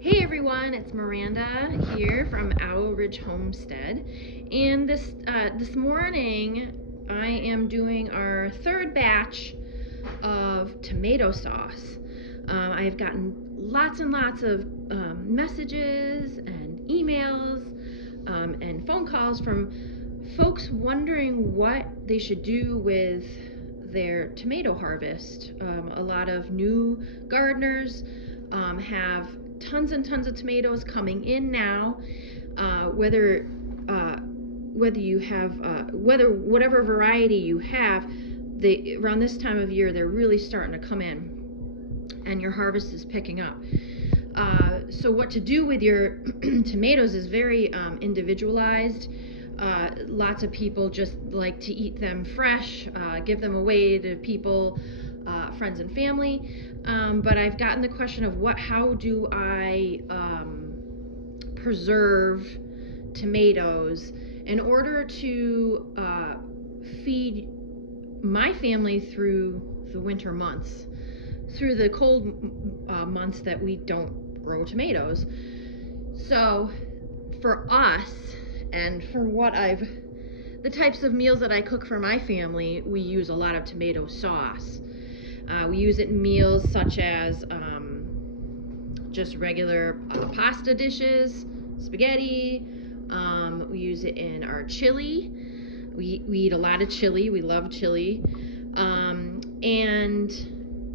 Hey everyone, it's Miranda here from Owl Ridge Homestead, and this morning I am doing our third batch of tomato sauce. I've gotten lots and lots of messages and emails and phone calls from folks wondering what they should do with their tomato harvest. A lot of new gardeners have tons and tons of tomatoes coming in now. Whether you have whatever variety you have, around this time of year they're really starting to come in, and your harvest is picking up. So what to do with your tomatoes is very individualized. Lots of people just like to eat them fresh, give them away to people, friends and family. But I've gotten the question of how do I preserve tomatoes in order to feed my family through the winter months, through the cold months that we don't grow tomatoes. So for us, and for the types of meals that I cook for my family, we use a lot of tomato sauce. We use it in meals such as just regular pasta dishes, spaghetti. We use it in our chili. We eat a lot of chili. We love chili. And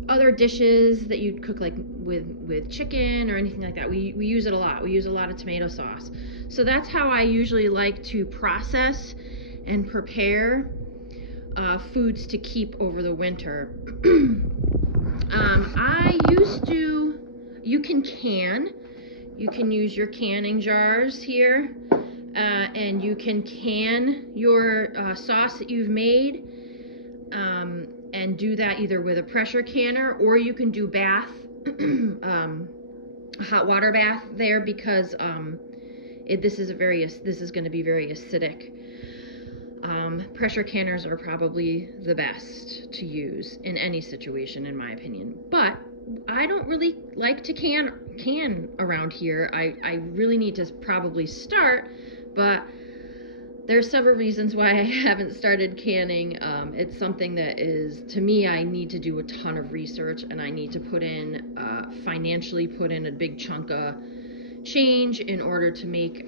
other dishes that you'd cook like with chicken or anything like that. We use it a lot. We use a lot of tomato sauce. So that's how I usually like to process and prepare foods to keep over the winter. You can use your canning jars here, and you can can your sauce that you've made, and do that either with a pressure canner, or you can do hot water bath there, because this is going to be very acidic. Pressure canners are probably the best to use in any situation, in my opinion. But I don't really like to can around here. I really need to probably start, but there's several reasons why I haven't started canning. It's something that to me, I need to do a ton of research, and I need to financially put in a big chunk of change in order to make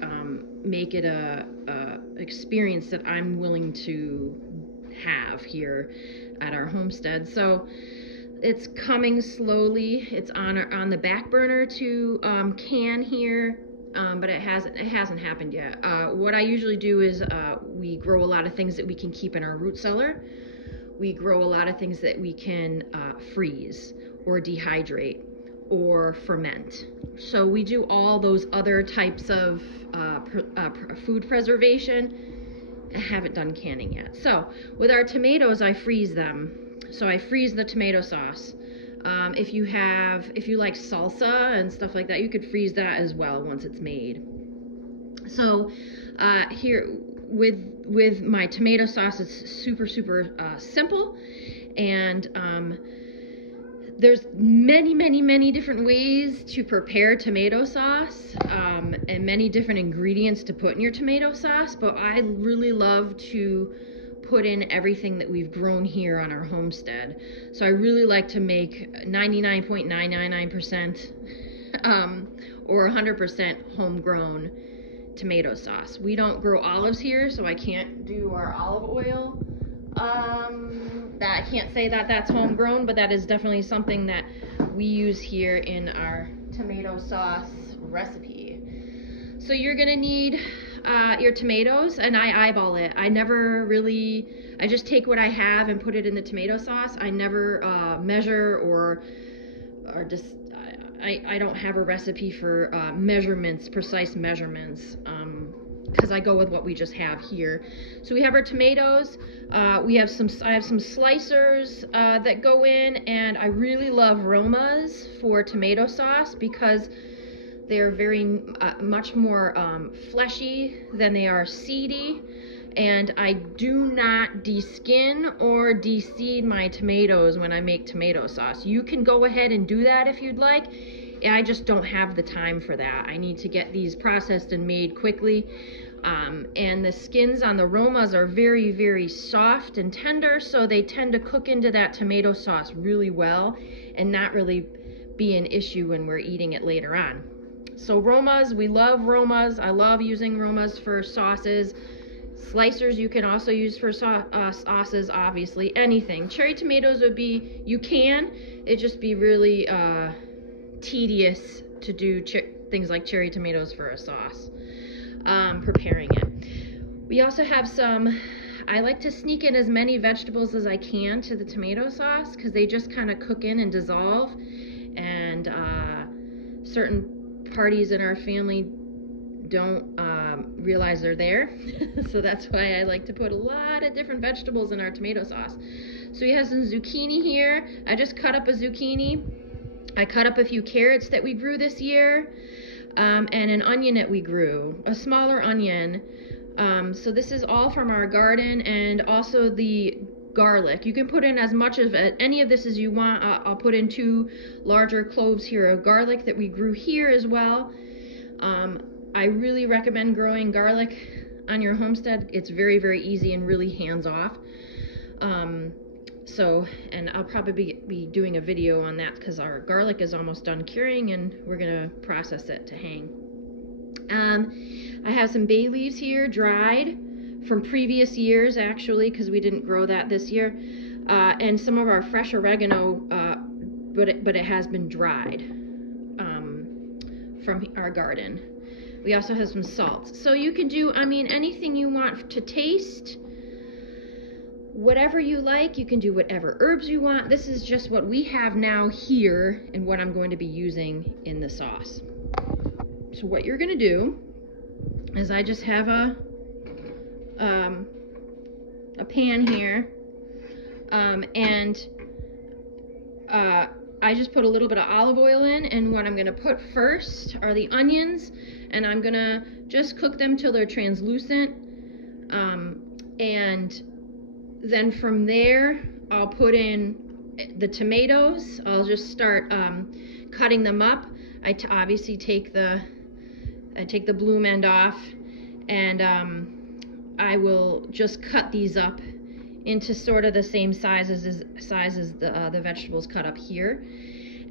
it a experience that I'm willing to have here at our homestead. So it's coming slowly. It's on the back burner to can here, but it hasn't happened yet. What I usually do is we grow a lot of things that we can keep in our root cellar. We grow a lot of things that we can freeze or dehydrate or ferment. So we do all those other types of food preservation. I haven't done canning yet. So with our tomatoes, I freeze them. So I freeze the tomato sauce. If you like salsa and stuff like that, you could freeze that as well once it's made. So here with my tomato sauce, it's super simple, and there's many different ways to prepare tomato sauce, and many different ingredients to put in your tomato sauce, but I really love to put in everything that we've grown here on our homestead. So I really like to make 99.999% or 100% homegrown tomato sauce. We don't grow olives here, so I can't do our olive oil. I can't say that that's homegrown, but that is definitely something that we use here in our tomato sauce recipe. So you're gonna need your tomatoes, and I eyeball it. I just take what I have and put it in the tomato sauce. I never measure or just, I don't have a recipe for precise measurements, because I go with what we just have here. So we have our tomatoes. I have some slicers that go in, and I really love Romas for tomato sauce because they're very much more fleshy than they are seedy. And I do not de-skin or de-seed my tomatoes when I make tomato sauce. You can go ahead and do that if you'd like. I just don't have the time for that. I need to get these processed and made quickly. And the skins on the Romas are very, very soft and tender, so they tend to cook into that tomato sauce really well and not really be an issue when we're eating it later on. So Romas, we love Romas. I love using Romas for sauces. Slicers you can also use for sauces, obviously. Anything. Cherry tomatoes would be, you can, it'd just be really tedious to do things like cherry tomatoes for a sauce. Preparing it. We also have some, I like to sneak in as many vegetables as I can to the tomato sauce because they just kind of cook in and dissolve, and certain parties in our family don't realize they're there. So that's why I like to put a lot of different vegetables in our tomato sauce. So we have some zucchini here. I just cut up a zucchini. I cut up a few carrots that we grew this year. And an onion that we grew, a smaller onion. So this is all from our garden, and also the garlic. You can put in as much of any of this as you want. I'll put in 2 larger cloves here of garlic that we grew here as well. I really recommend growing garlic on your homestead. It's very, very easy and really hands-off. And I'll probably be doing a video on that because our garlic is almost done curing and we're gonna process it to hang. I have some bay leaves here, dried from previous years actually, because we didn't grow that this year, and some of our fresh oregano, but it has been dried from our garden. We also have some salt. So you can do, I mean, anything you want to taste. Whatever you like, you can do whatever herbs you want. This is just what we have now here and what I'm going to be using in the sauce. So what you're gonna do is I just have a pan here, and I just put a little bit of olive oil in, and what I'm gonna put first are the onions, and I'm gonna just cook them till they're translucent, and then from there, I'll put in the tomatoes. I'll just start cutting them up. I obviously take the bloom end off, and I will just cut these up into sort of the same size as the vegetables cut up here.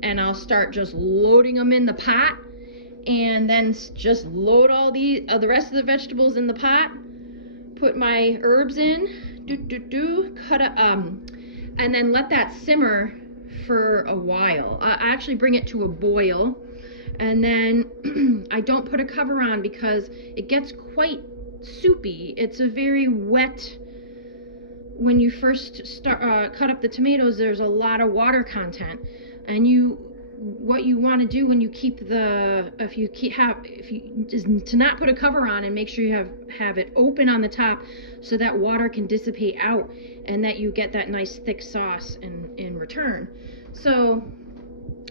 And I'll start just loading them in the pot, and then just load all the rest of the vegetables in the pot. Put my herbs in. Cut it, and then let that simmer for a while. I actually bring it to a boil, and then I don't put a cover on because it gets quite soupy. It's a very wet, when you first start cut up the tomatoes, there's a lot of water content, and what you want to do when you keep is to not put a cover on and make sure you have it open on the top so that water can dissipate out and that you get that nice thick sauce in return. So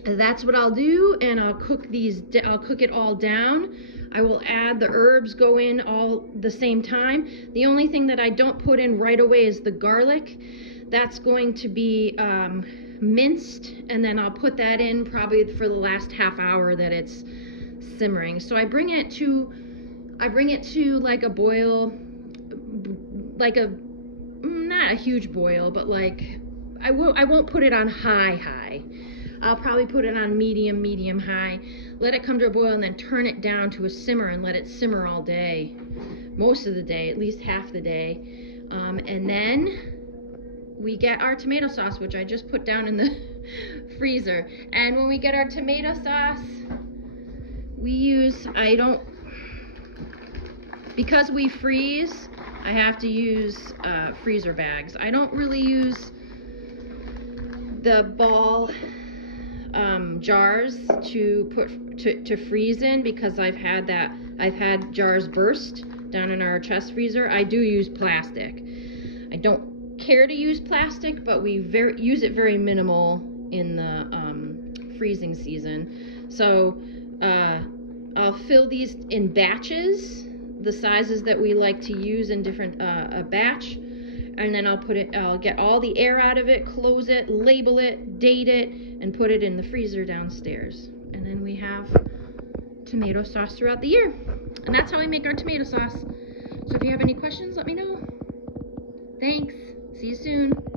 that's what I'll do, and I'll cook it all down. I will add the herbs, go in all the same time. The only thing that I don't put in right away is the garlic. That's going to be minced, and then I'll put that in probably for the last half hour that it's simmering. So I bring it to like a boil, like not a huge boil, but like I won't put it on high. I'll probably put it on medium high. Let it come to a boil and then turn it down to a simmer and let it simmer all day, most of the day, at least half the day, and then we get our tomato sauce, which I just put down in the freezer. And when we get our tomato sauce, because we freeze, I have to use freezer bags. I don't really use the ball jars to freeze in because I've had jars burst down in our chest freezer. I do use plastic. I don't care to use plastic, but we use it very minimal in the freezing season. So I'll fill these in batches, the sizes that we like to use in different a batch, and then I'll get all the air out of it, close it, label it, date it, and put it in the freezer downstairs. And then we have tomato sauce throughout the year. And that's how we make our tomato sauce. So if you have any questions, let me know. Thanks. See you soon.